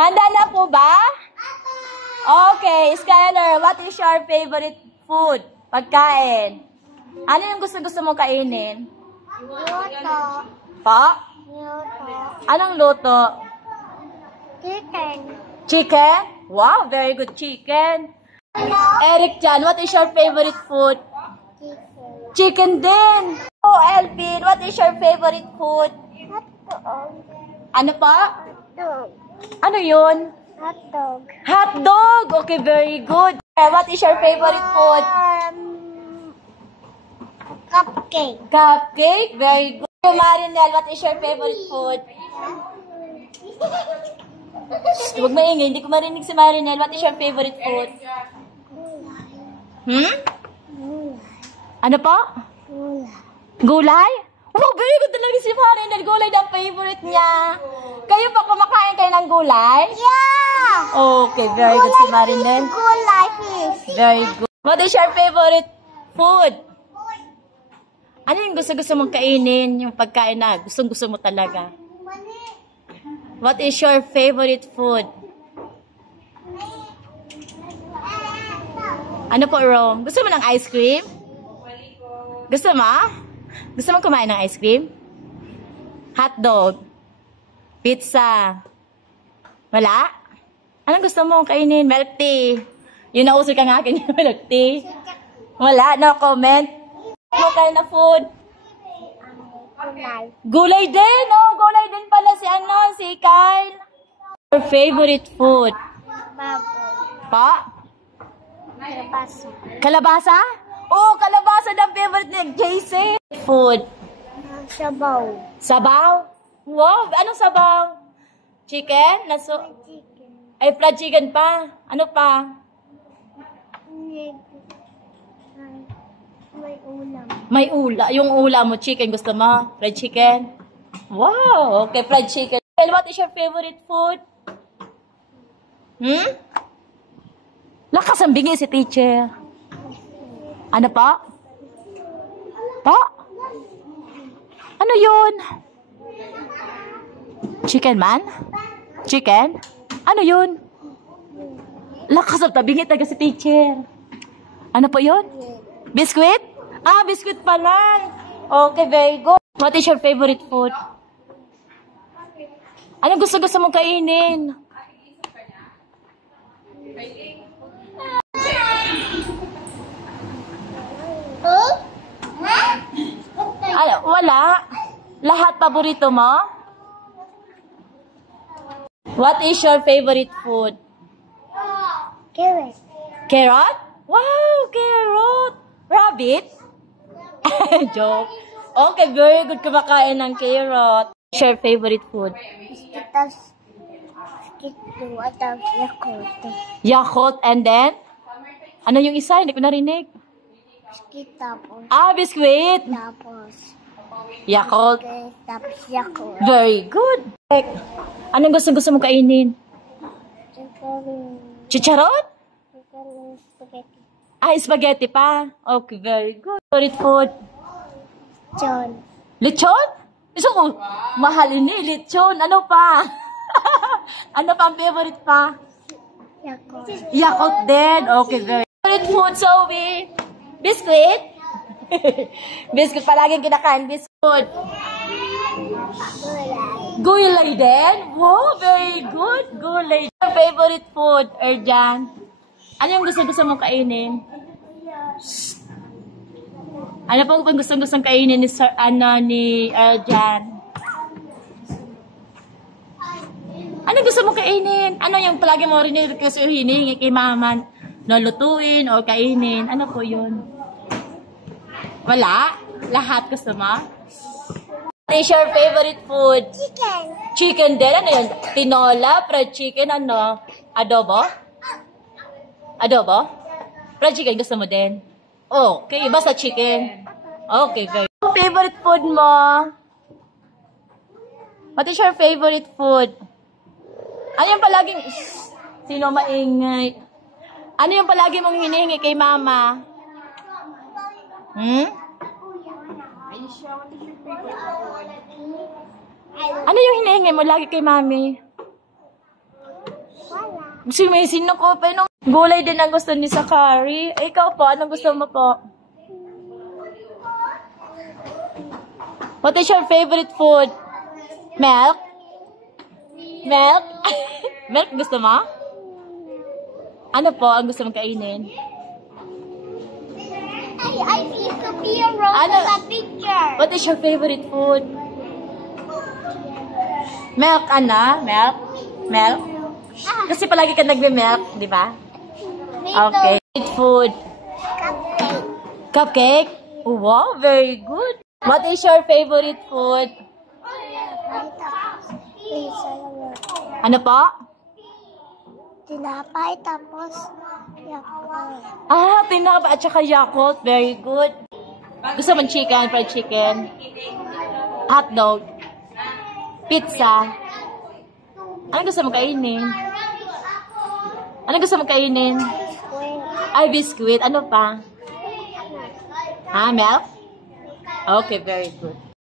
Handa na po ba? Okay, Skylar, what is your favorite food? Pagkain. Ano yung gusto mong kainin? Luto. Pa? Luto. Anong luto? Chicken. Chicken? Wow, very good chicken. Eric Jan, what is your favorite food? Chicken. Chicken din. Oh, Elvin, what is your favorite food? Hotdog. Ano pa? Hotdog. Ano yun? Hotdog. Hotdog. Okay, very good. What is your favorite food? Cupcake. Cupcake. Very good. Marinel, what is your favorite food? Shh, huwag maingay. Hindi ko marinig si Marinel. What is your favorite food? Hmm? Ano po? Gulay? Wow, very good talaga si Marinel. Gulay na ang favorite niya. Kayo pa kumakain kayo ng gulay? Yeah! Okay, very good si Marinel. Gulay fish. Very good. What is your favorite food? Ano yung gusto mong kainin? Yung pagkain na gusto mo talaga? What is your favorite food? Ano po, Rom? Gusto mo ng ice cream? Gusto mo? Gusto mo kumain ng ice cream? Hotdog? Pizza? Wala? Anong gusto mo kainin? Milk tea? Yun na uso ka nga akin yung milk tea. Wala? No comment? Ano kayo na food? Gulay. Gulay din! Oh, gulay din pala si Kyle. Your favorite food? Baboy. Pa? Kalabasa. Kalabasa? Oh, kalabasa na favorite ni JC. Food? Sabaw. Sabaw? Wow, anong sabaw? Chicken? Chicken. Ay, fried chicken pa. Ano pa? May ulam. May yung ulam mo, chicken. Gusto mo? Fried chicken? Wow, okay, fried chicken. What is your favorite food? Lakas ang bingi si teacher. Ano pa? Pa? Ano yun? Chicken man? Chicken? Ano yun? Lakas ang tabingi talaga si teacher. Ano pa yun? Biscuit? Ah, biscuit pala. Okay, very good. What is your favorite food? Ano gusto mong kainin? Ay, wala. Lahat paborito mo? What is your favorite food? Carrot. Carrot? Wow, carrot. Rabbit? Joke. Okay, very good kumakain ng carrot. What's your favorite food? Skittles. Skittles. Yakult. Yakult, and then? Ano yung isa? Hindi ko narinig. Skittles. Ah, biscuit. Tapos. Yakult. Tapos Yakult. Very good. Anong gusto mong kainin? Chicharon? Spaghetti. Ah, spaghetti pa. Okay, very good. Favorite food? John. Lechon? Gusto ko, mahal ini, lechon. Ano pa? Ano pa ang favorite pa? Yakult. Yakult din. Okay, very good. Favorite food, Zoe? Biscuit? Biscuit palaging kinakain. Biscuit. Gulay din? Wow, very good. Gulay. Favorite food, Erjan? Ano yung gusto mong kainin? Ano po kung gusto-gustong kainin ni Erjan? Ano gusto mong kainin? Ano yung palagi mo rin kasi hiningi kay mama? Nalutuin o kainin? Ano po yun? Wala? Lahat gusto mo? What is your favorite food? Chicken. Chicken din? Ano yun? Tinola, fried chicken, ano? Adobo? Adobo? Fried chicken gusto mo din? Okay, basta chicken. Okay, very good. Favorite food mo? What is your favorite food? Ano yung palaging... Sino maingay? Ano yung palagi mong hinihingi kay mama? Ano yung hinihingi mo lagi kay mami? Si Macy, naku, pero gulay din ang gusto niya sa curry. Eh, ikaw po, anong gusto mo po? What is your favorite food? Milk? Milk? Milk gusto mo? Ano po ang gusto mong kainin? I see Sophia Rose Ano? in the picture. What is your favorite food? Milk, Ana? Milk? Milk? Kasi palagi ka nagme-milk, di ba? Okay. Favorite food? Cupcake. Cupcake? Oh, wow, very good. What is your favorite food? Ano po? Tinapay tapos Yakult. Ah, tinapa at saka Yakult. Very good. Gusto mo chicken, fried chicken? Hotdog? Pizza? Ano gusto mo kainin? Ano gusto mo kainin? Ay, biscuit. Ano pa? Ah, milk? Okay, very good.